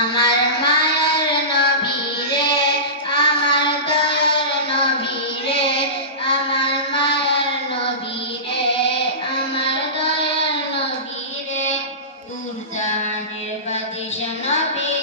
আমার মায়ের নবী রে, আমার দয়ার নবী রে, আমার মায়ের নবী রে, আমার দয়ার নবী রে, দূর জাহানের বাদশা নবী